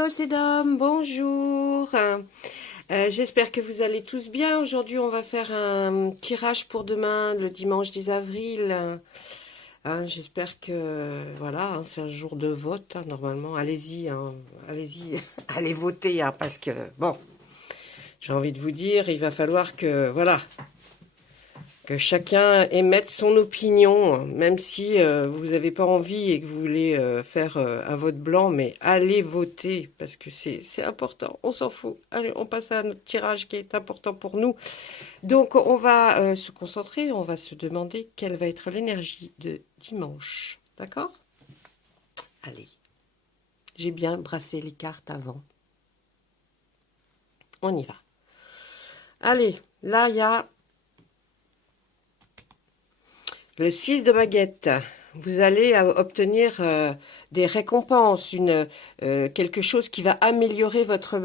Hello, c'est Dom, bonjour. J'espère que vous allez tous bien. Aujourd'hui, on va faire un tirage pour demain, le dimanche 10 avril. J'espère que, voilà, c'est un jour de vote, normalement. Allez-y, allez-y, allez voter, parce que, bon, j'ai envie de vous dire, il va falloir que, voilà, que chacun émette son opinion, même si vous n'avez pas envie et que vous voulez faire un vote blanc, mais allez voter, parce que c'est important, on s'en fout. Allez, on passe à notre tirage qui est important pour nous. Donc, on va se concentrer, on va se demander quelle va être l'énergie de dimanche. D'accord? Allez, j'ai bien brassé les cartes avant. On y va. Allez, là, il y a le 6 de baguette. Vous allez obtenir des récompenses, quelque chose qui va améliorer votre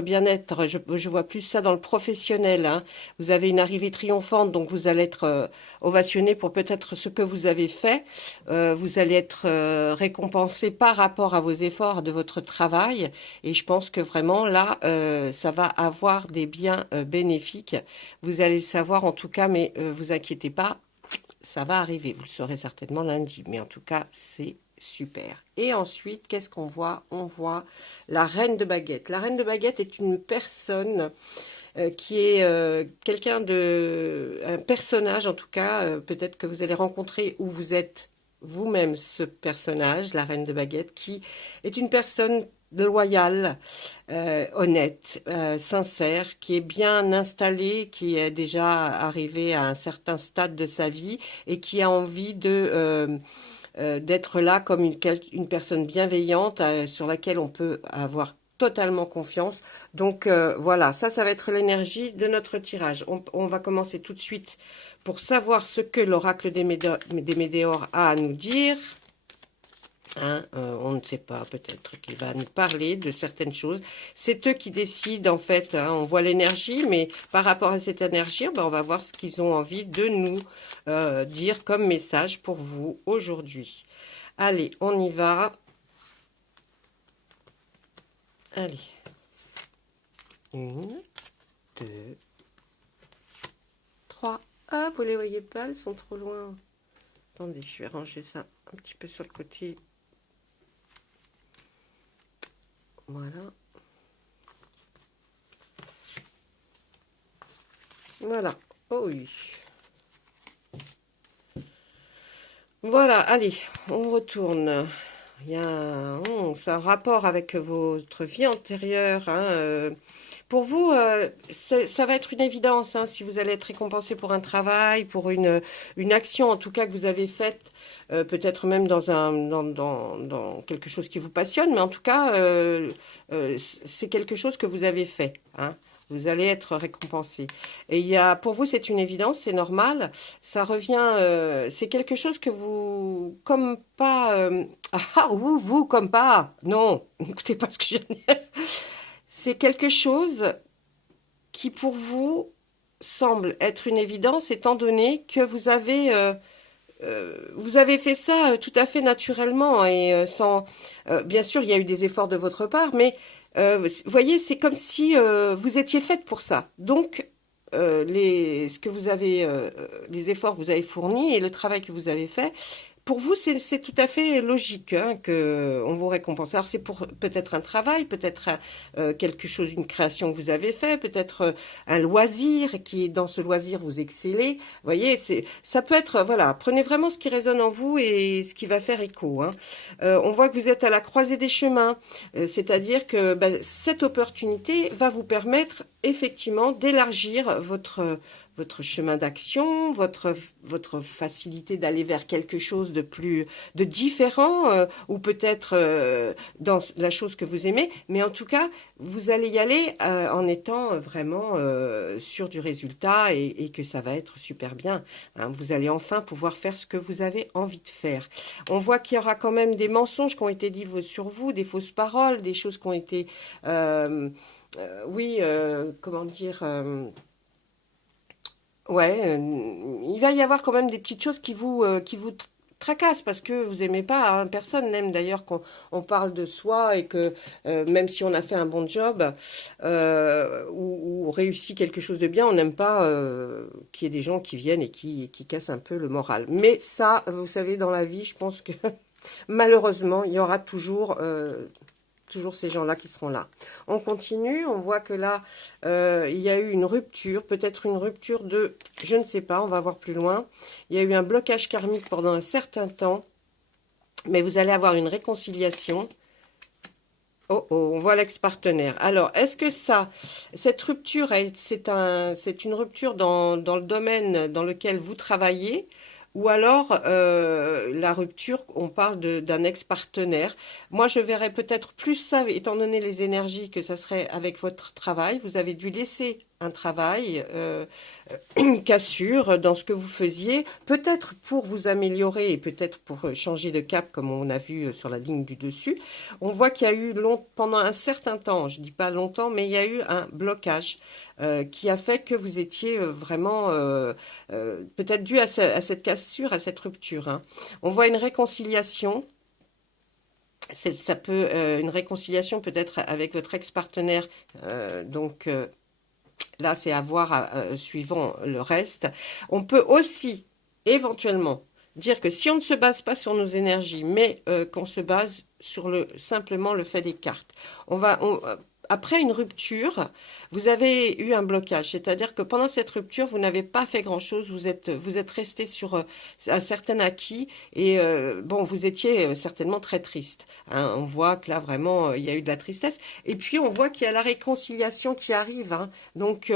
bien-être. Je vois plus ça dans le professionnel, hein. Vous avez une arrivée triomphante, donc vous allez être ovationné pour peut-être ce que vous avez fait. Vous allez être récompensé par rapport à vos efforts de votre travail. Et je pense que vraiment là, ça va avoir des biens bénéfiques. Vous allez le savoir en tout cas, mais vous inquiétez pas. Ça va arriver, vous le saurez certainement lundi, mais en tout cas, c'est super. Et ensuite, qu'est-ce qu'on voit? On voit la reine de baguette. La reine de baguette est une personne qui est un personnage en tout cas, peut-être que vous allez rencontrer ou vous êtes vous-même ce personnage, la reine de baguette, qui est une personne loyale, honnête, sincère, qui est bien installée, qui est déjà arrivé à un certain stade de sa vie et qui a envie d'être là comme une personne bienveillante sur laquelle on peut avoir totalement confiance. Donc voilà, ça va être l'énergie de notre tirage. On va commencer tout de suite pour savoir ce que l'oracle des Médéors a à nous dire. On ne sait pas, peut-être qu'il va nous parler de certaines choses. C'est eux qui décident en fait, on voit l'énergie, mais par rapport à cette énergie, on va voir ce qu'ils ont envie de nous dire comme message pour vous aujourd'hui. Allez, on y va. Allez. 1, 2, 3. Ah, vous les voyez pas, elles sont trop loin. Attendez, je vais ranger ça un petit peu sur le côté. Voilà. Voilà. Oh oui. Voilà, allez, on retourne. Il y a ça a un rapport avec votre vie antérieure. Pour vous, ça va être une évidence, si vous allez être récompensé pour un travail, pour une action en tout cas que vous avez faite, peut-être même dans quelque chose qui vous passionne, mais en tout cas, c'est quelque chose que vous avez fait. Vous allez être récompensé. Et pour vous, c'est une évidence, c'est normal. Ça revient, c'est quelque chose que vous, comme pas, vous, comme pas. Non, n'écoutez pas ce que je viens de dire. C'est quelque chose qui, pour vous, semble être une évidence, étant donné que vous avez fait ça tout à fait naturellement et sans. Bien sûr, il y a eu des efforts de votre part, mais vous voyez, c'est comme si vous étiez faite pour ça. Donc, ce que vous avez, les efforts que vous avez fournis et le travail que vous avez fait, pour vous, c'est tout à fait logique que on vous récompense. Alors, c'est pour peut-être un travail, peut-être quelque chose, une création que vous avez fait, peut-être un loisir et qui, dans ce loisir, vous excellez. Vous voyez, ça peut être, voilà, prenez vraiment ce qui résonne en vous et ce qui va faire écho. On voit que vous êtes à la croisée des chemins, c'est-à-dire que cette opportunité va vous permettre effectivement d'élargir votre chemin d'action, votre facilité d'aller vers quelque chose de différent, ou peut-être dans la chose que vous aimez, mais en tout cas, vous allez y aller en étant vraiment sûr du résultat et que ça va être super bien. Vous allez enfin pouvoir faire ce que vous avez envie de faire. On voit qu'il y aura quand même des mensonges qui ont été dits sur vous, des fausses paroles, des choses qui ont été, comment dire. Ouais, il va y avoir quand même des petites choses qui vous tracasse parce que vous aimez pas, hein. Personne n'aime d'ailleurs qu'on on parle de soi et que même si on a fait un bon job ou réussit quelque chose de bien, on n'aime pas qu'il y ait des gens qui viennent et qui cassent un peu le moral. Mais ça, vous savez, dans la vie, je pense que malheureusement, il y aura toujours ces gens-là qui seront là. On continue, on voit que là, il y a eu une rupture, peut-être une rupture de, je ne sais pas, on va voir plus loin. Il y a eu un blocage karmique pendant un certain temps, mais vous allez avoir une réconciliation. Oh, oh, on voit l'ex-partenaire. Alors, est-ce que cette rupture, c'est une rupture dans le domaine dans lequel vous travaillez, ou alors la rupture, on parle d'un ex-partenaire. Moi, je verrais peut-être plus ça, étant donné les énergies, que ça serait avec votre travail. Vous avez dû laisser un travail, une cassure dans ce que vous faisiez, peut-être pour vous améliorer et peut-être pour changer de cap, comme on a vu sur la ligne du dessus. On voit qu'il y a eu pendant un certain temps, je dis pas longtemps, mais il y a eu un blocage qui a fait que vous étiez vraiment peut-être dû à cette cassure, à cette rupture, hein. On voit une réconciliation. Ça peut une réconciliation peut-être avec votre ex-partenaire, donc là, c'est à voir suivant le reste. On peut aussi, éventuellement, dire que si on ne se base pas sur nos énergies, mais qu'on se base sur simplement le fait des cartes, après une rupture, vous avez eu un blocage. C'est-à-dire que pendant cette rupture, vous n'avez pas fait grand-chose. Vous êtes resté sur un certain acquis. Et bon, vous étiez certainement très triste, hein. On voit que là, vraiment, il y a eu de la tristesse. Et puis, on voit qu'il y a la réconciliation qui arrive, hein. Donc,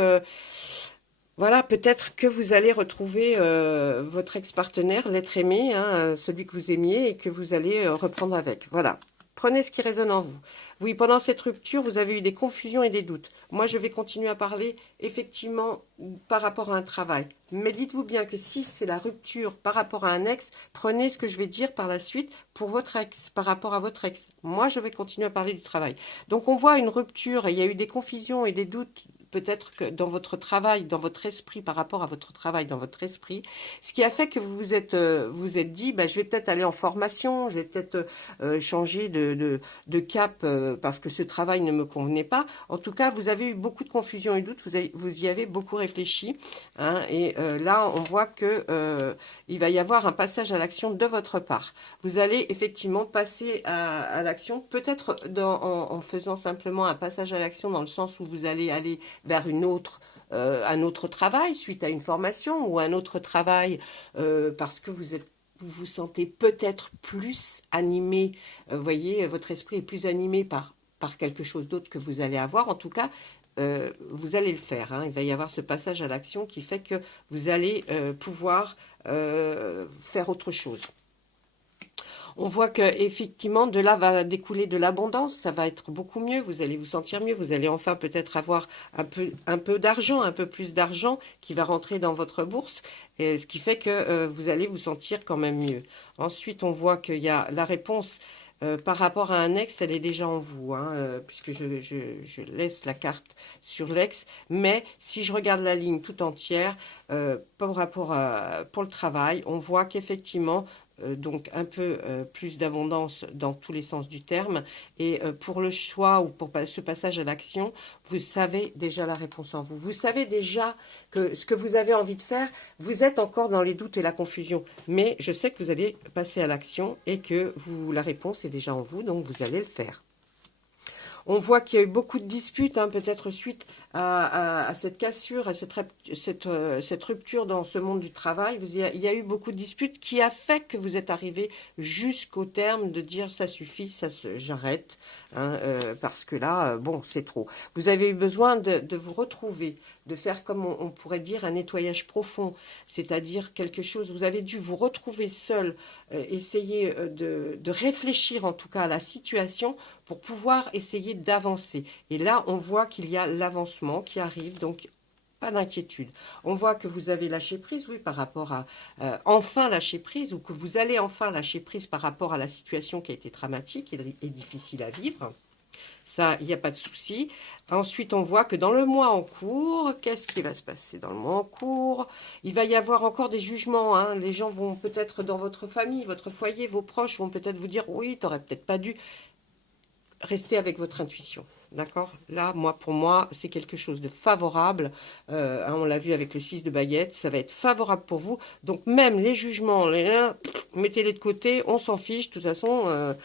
voilà, peut-être que vous allez retrouver votre ex-partenaire, l'être aimé, hein, celui que vous aimiez et que vous allez reprendre avec. Voilà. Prenez ce qui résonne en vous. Oui, pendant cette rupture, vous avez eu des confusions et des doutes. Moi, je vais continuer à parler effectivement par rapport à un travail. Mais dites-vous bien que si c'est la rupture par rapport à un ex, prenez ce que je vais dire par la suite pour votre ex, par rapport à votre ex. Moi, je vais continuer à parler du travail. Donc, on voit une rupture et il y a eu des confusions et des doutes. Peut-être que dans votre travail, dans votre esprit, par rapport à votre travail, dans votre esprit, ce qui a fait que vous vous êtes dit, bah, je vais peut-être aller en formation, je vais peut-être changer de cap parce que ce travail ne me convenait pas. En tout cas, vous avez eu beaucoup de confusion et doutes, vous y avez beaucoup réfléchi, hein, et là, on voit que il va y avoir un passage à l'action de votre part. Vous allez effectivement passer à l'action, peut-être en faisant simplement un passage à l'action dans le sens où vous allez aller vers un autre travail suite à une formation ou un autre travail parce que vous vous sentez peut-être plus animé, voyez, votre esprit est plus animé par quelque chose d'autre que vous allez avoir. En tout cas, vous allez le faire, hein. Il va y avoir ce passage à l'action qui fait que vous allez pouvoir faire autre chose. On voit que effectivement de là va découler de l'abondance, ça va être beaucoup mieux, vous allez vous sentir mieux, vous allez enfin peut-être avoir un peu d'argent, un peu plus d'argent qui va rentrer dans votre bourse, et ce qui fait que vous allez vous sentir quand même mieux. Ensuite, on voit qu'il y a la réponse par rapport à un ex, elle est déjà en vous, hein, puisque je laisse la carte sur l'ex, mais si je regarde la ligne tout entière, par rapport pour le travail, on voit qu'effectivement, donc un peu plus d'abondance dans tous les sens du terme. Et pour le choix ou pour ce passage à l'action, vous savez déjà la réponse en vous. Vous savez déjà que ce que vous avez envie de faire, vous êtes encore dans les doutes et la confusion. Mais je sais que vous allez passer à l'action et que la réponse est déjà en vous, donc vous allez le faire. On voit qu'il y a eu beaucoup de disputes, hein, peut-être suite à cette cassure, à cette rupture dans ce monde du travail. Il y a eu beaucoup de disputes qui a fait que vous êtes arrivé jusqu'au terme de dire ça suffit, j'arrête, hein, parce que là, bon, c'est trop. Vous avez eu besoin de vous retrouver, de faire comme on pourrait dire un nettoyage profond, c'est-à-dire quelque chose, vous avez dû vous retrouver seul, essayer de réfléchir en tout cas à la situation pour pouvoir essayer d'avancer. Et là, on voit qu'il y a l'avancement qui arrive, donc pas d'inquiétude. On voit que vous avez lâché prise, oui, par rapport à enfin lâcher prise, ou que vous allez enfin lâcher prise par rapport à la situation qui a été dramatique et difficile à vivre. Ça, il n'y a pas de souci. Ensuite, on voit que dans le mois en cours, qu'est-ce qui va se passer dans le mois en cours? Il va y avoir encore des jugements, hein. Les gens vont peut-être dans votre famille, votre foyer, vos proches vont peut-être vous dire, oui, tu n'aurais peut-être pas dû rester avec votre intuition. D'accord? Là, pour moi, c'est quelque chose de favorable. On l'a vu avec le 6 de baguette, ça va être favorable pour vous. Donc, même les jugements, mettez-les de côté, on s'en fiche. De toute façon,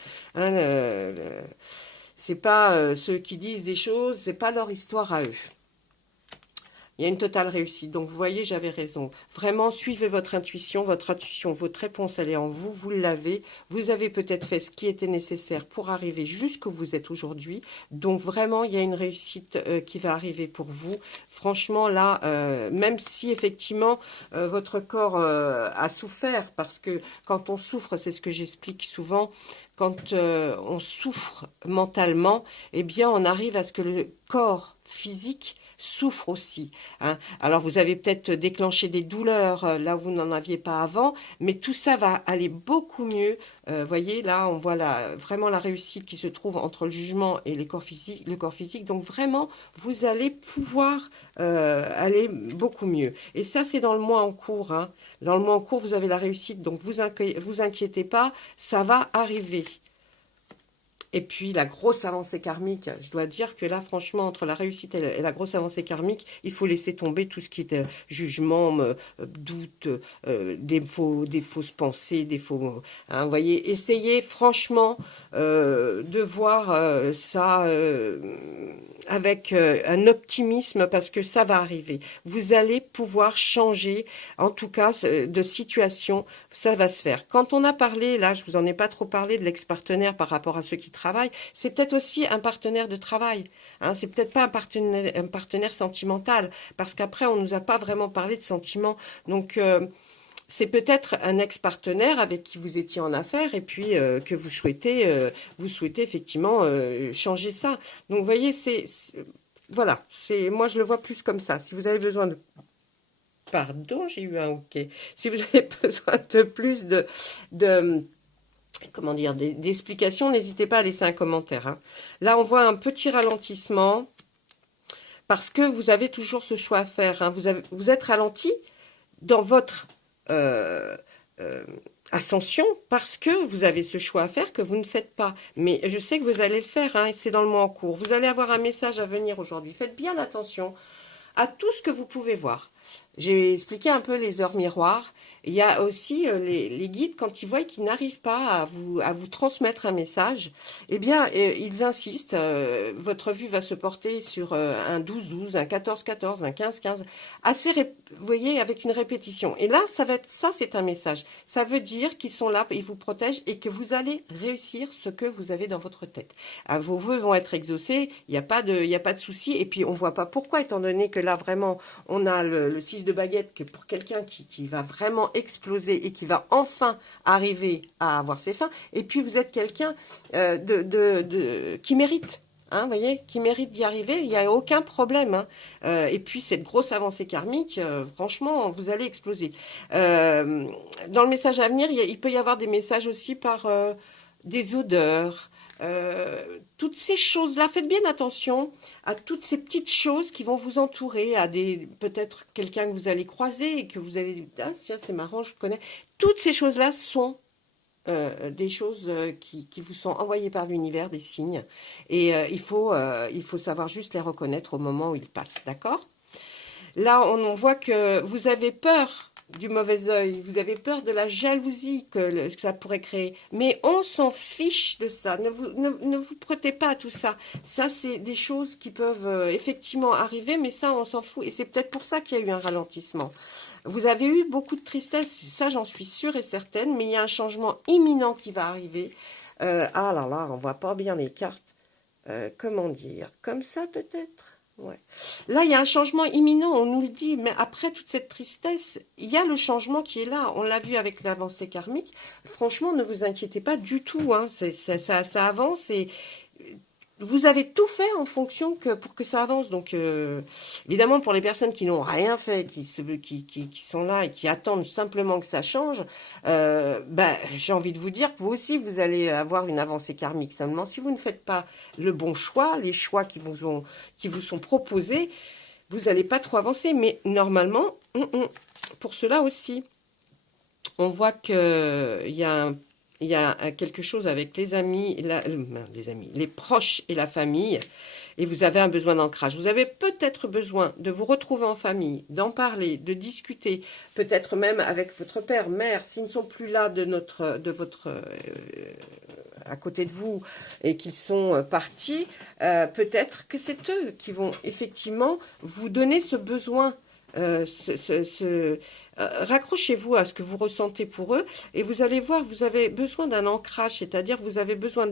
c'est pas ceux qui disent des choses, c'est pas leur histoire à eux. Il y a une totale réussite. Donc, vous voyez, j'avais raison. Vraiment, suivez votre intuition. Votre intuition, votre réponse, elle est en vous. Vous l'avez. Vous avez peut-être fait ce qui était nécessaire pour arriver jusqu'où vous êtes aujourd'hui. Donc, vraiment, il y a une réussite qui va arriver pour vous. Franchement, là, même si, effectivement, votre corps a souffert, parce que quand on souffre, c'est ce que j'explique souvent, quand on souffre mentalement, eh bien, on arrive à ce que le corps physique souffre aussi. Hein. Alors, vous avez peut-être déclenché des douleurs là où vous n'en aviez pas avant, mais tout ça va aller beaucoup mieux. Voyez, là, on voit vraiment la réussite qui se trouve entre le jugement et le corps physique. Donc, vraiment, vous allez pouvoir aller beaucoup mieux. Et ça, c'est dans le mois en cours. Hein. Dans le mois en cours, vous avez la réussite, donc vous inquiétez pas, ça va arriver. Et puis la grosse avancée karmique, je dois dire que là, franchement, entre la réussite et la grosse avancée karmique, il faut laisser tomber tout ce qui est jugement, doute, des fausses pensées, des faux... Hein, vous voyez, essayez franchement de voir ça avec un optimisme parce que ça va arriver. Vous allez pouvoir changer, en tout cas, de situation, ça va se faire. Quand on a parlé, là, je vous en ai pas trop parlé de l'ex-partenaire par rapport à ceux qui travaillent, c'est peut-être aussi un partenaire de travail. Hein, c'est peut-être pas un partenaire sentimental, parce qu'après, on nous a pas vraiment parlé de sentiments. Donc, c'est peut-être un ex-partenaire avec qui vous étiez en affaires et puis que vous souhaitez effectivement changer ça. Donc, vous voyez, voilà, moi je le vois plus comme ça. Si vous avez besoin de... Pardon, j'ai eu un OK. Si vous avez besoin de plus comment dire, d'explications, n'hésitez pas à laisser un commentaire. Hein. Là, on voit un petit ralentissement parce que vous avez toujours ce choix à faire. Hein. Vous êtes ralenti dans votre ascension parce que vous avez ce choix à faire que vous ne faites pas. Mais je sais que vous allez le faire, hein, et c'est dans le mois en cours. Vous allez avoir un message à venir aujourd'hui. Faites bien attention à tout ce que vous pouvez voir. J'ai expliqué un peu les heures miroirs. Il y a aussi les guides, quand ils voient qu'ils n'arrivent pas à vous transmettre un message, eh bien, ils insistent. Votre vue va se porter sur un 12-12, un 14-14, un 15-15, vous voyez, avec une répétition. Et là, ça, c'est un message. Ça veut dire qu'ils sont là, ils vous protègent et que vous allez réussir ce que vous avez dans votre tête. Vos vœux vont être exaucés, il n'y a pas de souci. Et puis, on ne voit pas pourquoi, étant donné que là, vraiment, on a le 6 de baguette, que pour quelqu'un qui va vraiment exploser et qui va enfin arriver à avoir ses fins. Et puis vous êtes quelqu'un qui mérite. Hein, vous voyez, qui mérite d'y arriver, il n'y a aucun problème. Hein. Et puis cette grosse avancée karmique, franchement, vous allez exploser. Dans le message à venir, il peut y avoir des messages aussi par des odeurs. Toutes ces choses-là, faites bien attention à toutes ces petites choses qui vont vous entourer, à peut-être quelqu'un que vous allez croiser et que vous allez dire, ah tiens, c'est marrant, je connais. Toutes ces choses-là sont des choses qui vous sont envoyées par l'univers, des signes. Et il faut savoir juste les reconnaître au moment où ils passent, d'accord ? Là, on voit que vous avez peur du mauvais œil, vous avez peur de la jalousie que ça pourrait créer. Mais on s'en fiche de ça. Ne vous prêtez pas à tout ça. Ça, c'est des choses qui peuvent effectivement arriver, mais ça, on s'en fout. Et c'est peut-être pour ça qu'il y a eu un ralentissement. Vous avez eu beaucoup de tristesse, ça, j'en suis sûre et certaine, mais il y a un changement imminent qui va arriver. Ah là là, on voit pas bien les cartes. Comment dire? Comme ça, peut-être? Ouais. Là, il y a un changement imminent, on nous le dit, mais après toute cette tristesse, il y a le changement qui est là. On l'a vu avec l'avancée karmique. Franchement, ne vous inquiétez pas du tout. Hein. Ça avance et vous avez tout fait en fonction pour que ça avance. Donc, évidemment, pour les personnes qui n'ont rien fait, qui sont là et qui attendent simplement que ça change, j'ai envie de vous dire que vous aussi, vous allez avoir une avancée karmique. Seulement, si vous ne faites pas le bon choix, les choix qui vous sont proposés, vous n'allez pas trop avancer. Mais normalement, pour cela aussi, on voit qu'il y a quelque chose avec les amis, les proches et la famille, et vous avez un besoin d'ancrage. Vous avez peut-être besoin de vous retrouver en famille, d'en parler, de discuter, peut-être même avec votre père, mère, s'ils ne sont plus là à côté de vous et qu'ils sont partis, peut-être que c'est eux qui vont effectivement vous donner ce besoin. Raccrochez-vous à ce que vous ressentez pour eux et vous allez voir, vous avez besoin d'un ancrage, c'est-à-dire vous avez besoin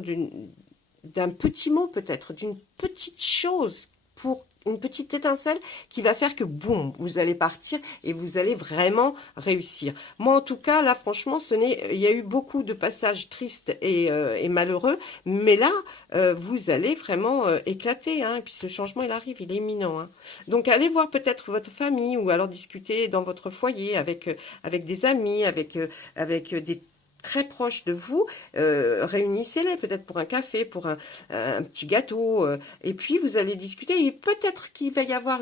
d'un petit mot peut-être, d'une petite chose, pour une petite étincelle qui va faire que boum, vous allez partir et vous allez vraiment réussir. Moi en tout cas, là franchement, il y a eu beaucoup de passages tristes et malheureux, mais là, vous allez vraiment éclater, hein, et puis ce changement il arrive, il est imminent. Hein. Donc allez voir peut-être votre famille ou alors discuter dans votre foyer avec des amis, avec des très proches de vous, réunissez-les peut-être pour un café, pour un petit gâteau, et puis vous allez discuter, et peut-être qu'il va y avoir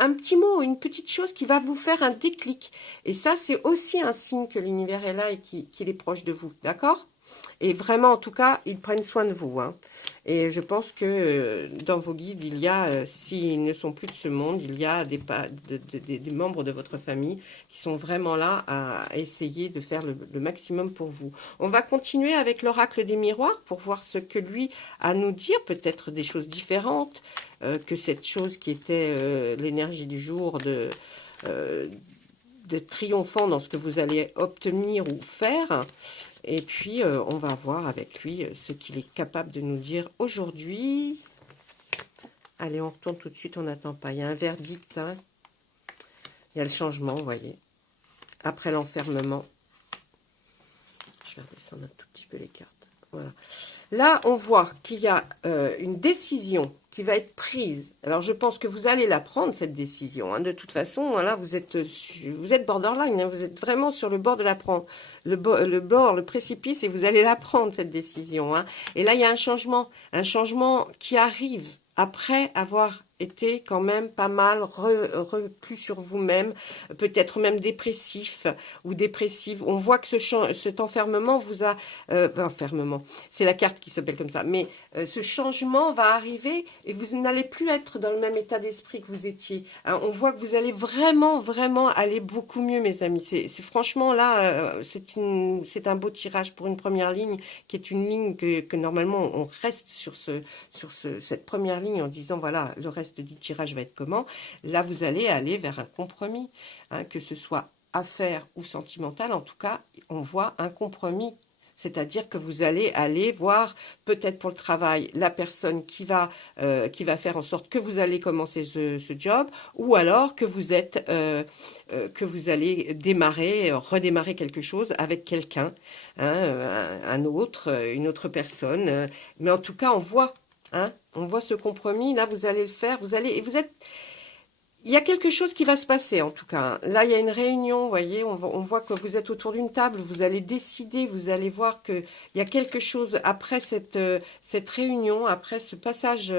un petit mot, une petite chose qui va vous faire un déclic, et ça c'est aussi un signe que l'univers est là et qu'il est proche de vous, d'accord ? Et vraiment, en tout cas, ils prennent soin de vous. Hein. Et je pense que dans vos guides, il y a, s'ils ne sont plus de ce monde, il y a des membres de votre famille qui sont vraiment là à essayer de faire le maximum pour vous. On va continuer avec l'oracle des miroirs pour voir ce que lui a à nous dire, peut-être des choses différentes que cette chose qui était l'énergie du jour de triomphant dans ce que vous allez obtenir ou faire. Et puis, on va voir avec lui ce qu'il est capable de nous dire aujourd'hui. Allez, on retourne tout de suite, on n'attend pas. Il y a un verdict, hein. Il y a le changement, vous voyez. Après l'enfermement. Je vais redescendre un tout petit peu les cartes. Voilà. Là, on voit qu'il y a une décision qui va être prise. Alors, je pense que vous allez la prendre, cette décision. Hein. De toute façon, là, vous êtes borderline. Hein. Vous êtes vraiment sur le bord de la prendre. Le précipice, et vous allez la prendre, cette décision. Hein. Et là, il y a un changement qui arrive après avoir été quand même pas mal reclus sur vous-même, peut-être même dépressif ou dépressive. On voit que cet enfermement vous a... enfermement, c'est la carte qui s'appelle comme ça. Mais ce changement va arriver et vous n'allez plus être dans le même état d'esprit que vous étiez. Hein, on voit que vous allez vraiment, vraiment aller beaucoup mieux, mes amis. C'est franchement là, c'est un beau tirage pour une première ligne, qui est une ligne que normalement on reste sur cette première ligne en disant voilà, le reste du tirage va être comment. Là, vous allez aller vers un compromis, hein, que ce soit affaire ou sentimental. En tout cas, on voit un compromis. C'est-à-dire que vous allez aller voir, peut-être pour le travail, la personne qui va faire en sorte que vous allez commencer ce job, ou alors que vous allez redémarrer quelque chose avec quelqu'un, hein, une autre personne. Mais en tout cas, on voit ce compromis. Là, vous allez le faire. Il y a quelque chose qui va se passer, en tout cas. Là, il y a une réunion, vous voyez, on voit que vous êtes autour d'une table, vous allez décider, vous allez voir qu'il y a quelque chose après cette réunion, après ce passage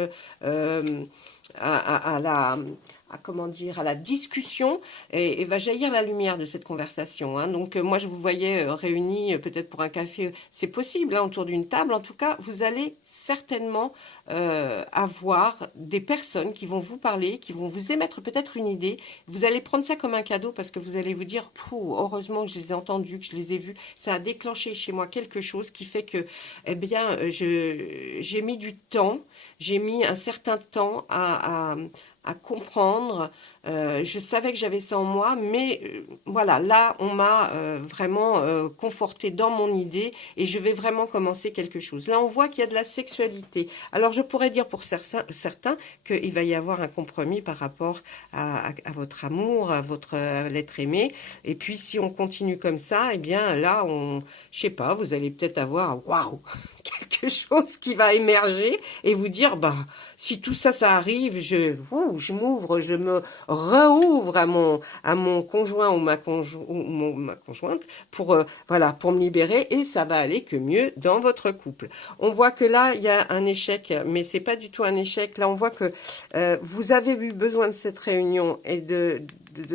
comment dire, à la discussion, et va jaillir la lumière de cette conversation. Hein. Donc, moi, je vous voyais réunis peut-être pour un café. C'est possible, hein, autour d'une table. En tout cas, vous allez certainement avoir des personnes qui vont vous parler, qui vont vous émettre peut-être une idée. Vous allez prendre ça comme un cadeau parce que vous allez vous dire « heureusement que je les ai entendus, que je les ai vus. Ça a déclenché chez moi quelque chose qui fait que, eh bien, j'ai mis du temps, j'ai mis un certain temps à comprendre Je savais que j'avais ça en moi, mais voilà, là, on m'a vraiment conforté dans mon idée et je vais vraiment commencer quelque chose. Là, on voit qu'il y a de la sexualité. Alors, je pourrais dire pour certains qu'il va y avoir un compromis par rapport à votre amour, à votre l'être aimé. Et puis, si on continue comme ça, eh bien, là, je sais pas, vous allez peut-être avoir, waouh, quelque chose qui va émerger et vous dire, bah, si tout ça, ça arrive, je m'ouvre, je me rouvre à mon conjoint ou ma conjointe pour voilà, pour me libérer et ça va aller que mieux dans votre couple. On voit que là il y a un échec, mais c'est pas du tout un échec. Là on voit que vous avez eu besoin de cette réunion et de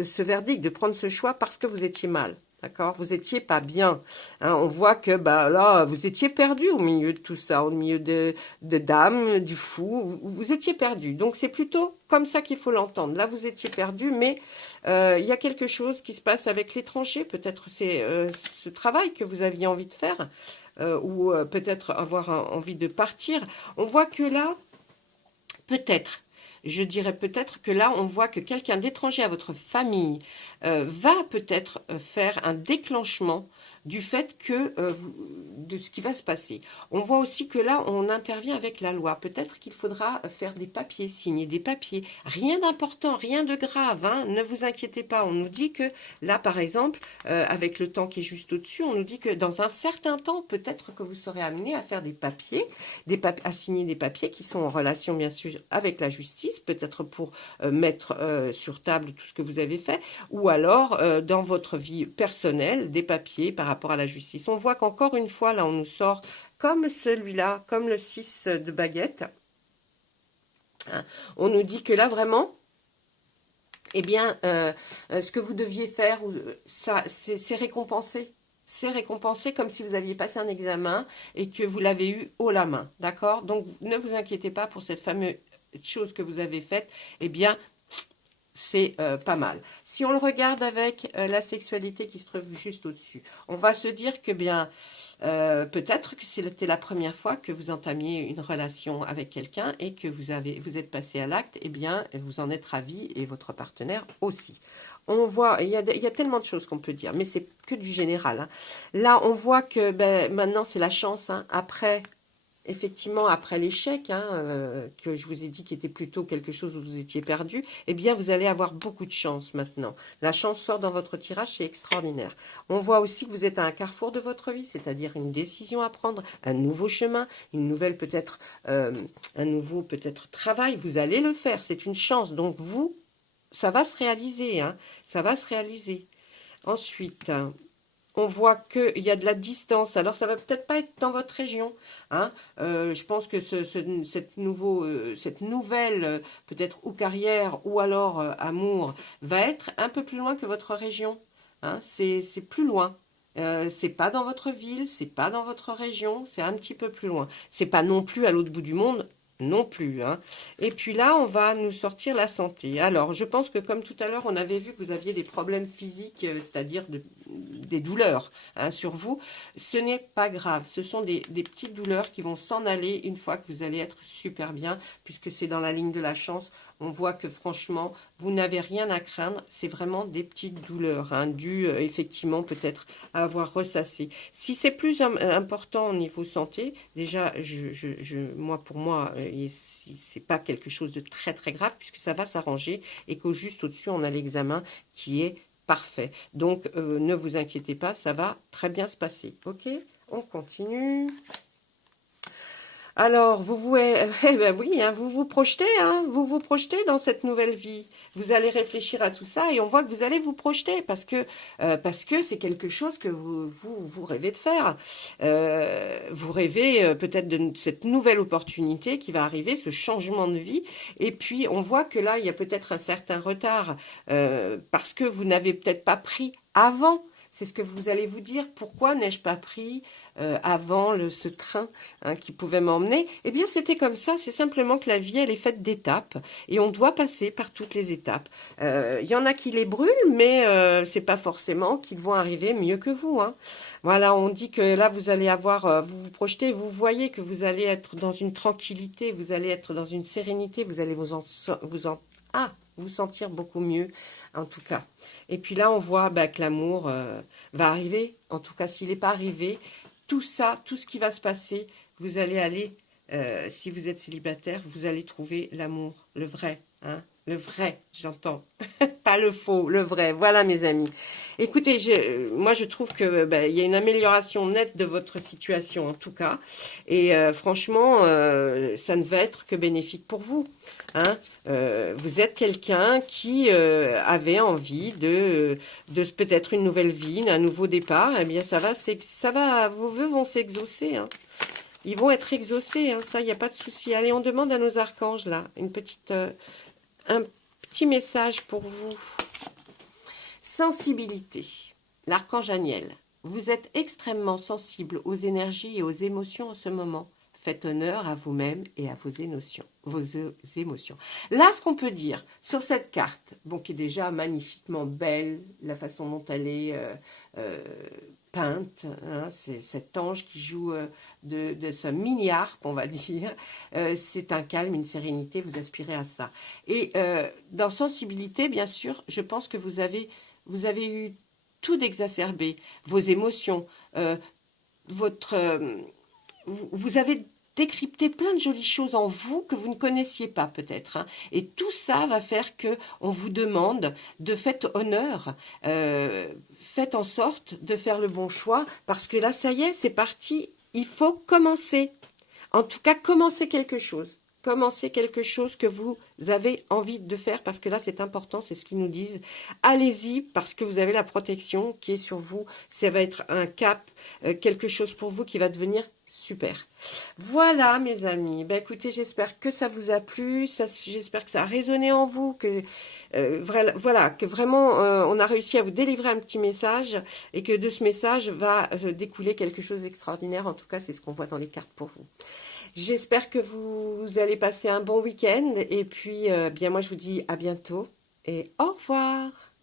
ce verdict, de prendre ce choix parce que vous étiez mal. D'accord, vous étiez pas bien. Hein, on voit que bah là, vous étiez perdu au milieu de tout ça, au milieu de dames, du fou. Vous étiez perdu. Donc c'est plutôt comme ça qu'il faut l'entendre. Là, vous étiez perdu, mais il y a quelque chose qui se passe avec l'étranger. Peut-être c'est ce travail que vous aviez envie de faire, ou peut-être avoir envie de partir. On voit que là, peut-être. Je dirais peut-être que là, on voit que quelqu'un d'étranger à votre famille va peut-être faire un déclenchement du fait que de ce qui va se passer. On voit aussi que là, on intervient avec la loi. Peut-être qu'il faudra faire des papiers, signer des papiers. Rien d'important, rien de grave. Hein, ne vous inquiétez pas. On nous dit que là, par exemple, avec le temps qui est juste au-dessus, on nous dit que dans un certain temps, peut-être que vous serez amené à faire des papiers, à signer des papiers qui sont en relation, bien sûr, avec la justice, peut-être pour mettre sur table tout ce que vous avez fait, ou alors dans votre vie personnelle, des papiers par rapport à la justice. On voit qu'encore une fois, là, on nous sort comme celui-là, comme le 6 de baguette. Hein, on nous dit que là, vraiment, eh bien, ce que vous deviez faire, ça, c'est récompensé. C'est récompensé comme si vous aviez passé un examen et que vous l'avez eu haut la main. D'accord? Donc, ne vous inquiétez pas pour cette fameuse chose que vous avez faite. Eh bien, c'est pas mal. Si on le regarde avec la sexualité qui se trouve juste au-dessus, on va se dire que bien, peut-être que c'était la première fois que vous entamiez une relation avec quelqu'un et que vous êtes passé à l'acte, eh bien, vous en êtes ravi et votre partenaire aussi. On voit, il y a tellement de choses qu'on peut dire, mais c'est que du général. Hein. Là, on voit que ben, maintenant, c'est la chance. Hein. Effectivement, après l'échec, hein, que je vous ai dit qui était plutôt quelque chose où vous étiez perdu, eh bien, vous allez avoir beaucoup de chance maintenant. La chance sort dans votre tirage, c'est extraordinaire. On voit aussi que vous êtes à un carrefour de votre vie, c'est-à-dire une décision à prendre, un nouveau chemin, une nouvelle peut-être, un nouveau peut-être travail. Vous allez le faire, c'est une chance. Donc vous, ça va se réaliser, hein, ça va se réaliser. Ensuite, on voit qu'il y a de la distance. Alors, ça va peut-être pas être dans votre région. Hein. Je pense que cette nouvelle, peut-être ou carrière ou alors amour, va être un peu plus loin que votre région. Hein. C'est plus loin. C'est pas dans votre ville, c'est pas dans votre région, c'est un petit peu plus loin. C'est pas non plus à l'autre bout du monde. Non plus. Hein. Et puis là, on va nous sortir la santé. Alors, je pense que comme tout à l'heure, on avait vu que vous aviez des problèmes physiques, c'est-à-dire des douleurs hein, sur vous. Ce n'est pas grave. Ce sont des petites douleurs qui vont s'en aller une fois que vous allez être super bien, puisque c'est dans la ligne de la chance. On voit que franchement, vous n'avez rien à craindre. C'est vraiment des petites douleurs, hein, dues effectivement peut-être à avoir ressassé. Si c'est plus important au niveau santé, déjà, moi pour moi, c'est pas quelque chose de très très grave puisque ça va s'arranger et qu'au juste au-dessus, on a l'examen qui est parfait. Donc, ne vous inquiétez pas, ça va très bien se passer. Ok, on continue. Alors, ben oui, hein, vous vous projetez, hein, vous vous projetez dans cette nouvelle vie. Vous allez réfléchir à tout ça et on voit que vous allez vous projeter parce que c'est quelque chose que vous rêvez de faire. Vous rêvez peut-être de cette nouvelle opportunité qui va arriver, ce changement de vie. Et puis, on voit que là, il y a peut-être un certain retard parce que vous n'avez peut-être pas pris avant. C'est ce que vous allez vous dire. Pourquoi n'ai-je pas pris avant ce train hein, qui pouvait m'emmener? Eh bien, c'était comme ça. C'est simplement que la vie, elle est faite d'étapes et on doit passer par toutes les étapes. Il y en a qui les brûlent, mais c'est pas forcément qu'ils vont arriver mieux que vous. Hein. Voilà, on dit que là, vous allez avoir, vous vous projetez, vous voyez que vous allez être dans une tranquillité, vous allez être dans une sérénité, vous allez vous en vous sentir beaucoup mieux, en tout cas. Et puis là, on voit que l'amour va arriver. En tout cas, s'il n'est pas arrivé, tout ça, tout ce qui va se passer, vous allez aller, si vous êtes célibataire, vous allez trouver l'amour, le vrai, hein, le vrai, j'entends. Pas le faux, le vrai. Voilà, mes amis. Écoutez, moi, je trouve que il y a une amélioration nette de votre situation, en tout cas. Et franchement, ça ne va être que bénéfique pour vous. Hein. Vous êtes quelqu'un qui avait envie de peut-être une nouvelle vie, un nouveau départ. Eh bien, ça va, vos vœux vont s'exaucer. Hein. Ils vont être exaucés. Hein. Ça, il n'y a pas de souci. Allez, on demande à nos archanges là un petit message pour vous. Sensibilité. L'archange Aniel. Vous êtes extrêmement sensible aux énergies et aux émotions en ce moment. Faites honneur à vous-même et à vos émotions. Là, ce qu'on peut dire sur cette carte, bon, qui est déjà magnifiquement belle, la façon dont elle est peinte, hein, c'est cet ange qui joue de sa mini-harpe, on va dire. C'est un calme, une sérénité, vous aspirez à ça. Et dans sensibilité, bien sûr, je pense que vous avez eu tout d'exacerbé, vos émotions, vous avez décrypté plein de jolies choses en vous que vous ne connaissiez pas peut-être. Hein. Et tout ça va faire que on vous demande de faire honneur, faites en sorte de faire le bon choix, parce que là, ça y est, c'est parti, il faut commencer. En tout cas, commencer quelque chose. Commencez quelque chose que vous avez envie de faire, parce que là, c'est important, c'est ce qu'ils nous disent. Allez-y, parce que vous avez la protection qui est sur vous. Ça va être un cap, quelque chose pour vous qui va devenir super. Voilà, mes amis. Ben, écoutez, j'espère que ça vous a plu. J'espère que ça a résonné en vous, que voilà, que vraiment, on a réussi à vous délivrer un petit message, et que de ce message va découler quelque chose d'extraordinaire. En tout cas, c'est ce qu'on voit dans les cartes pour vous. J'espère que vous allez passer un bon week-end. Et puis, bien, moi, je vous dis à bientôt et au revoir.